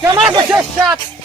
Come on, just shot.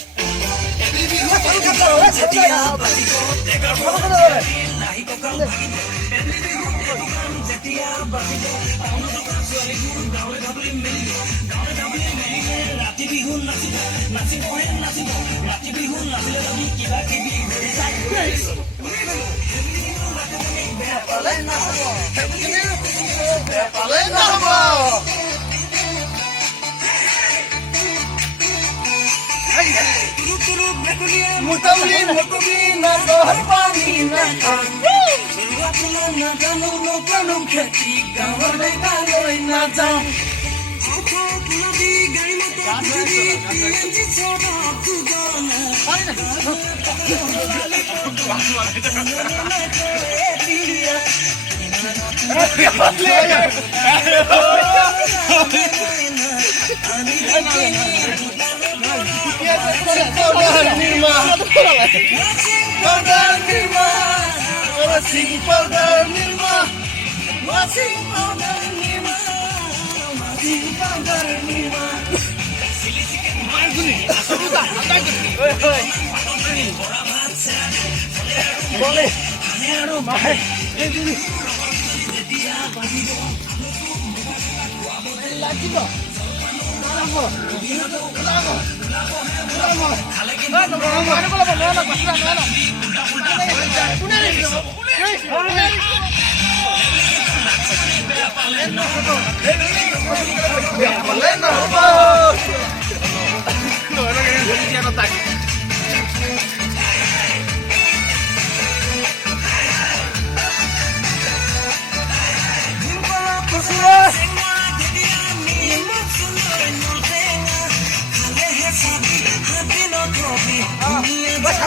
Mutauli na dohar pani na Ratna na janu no kanum kheti gawar de kaloi na jam Akho kuladi gai mata puri ji chora tu gana Bas,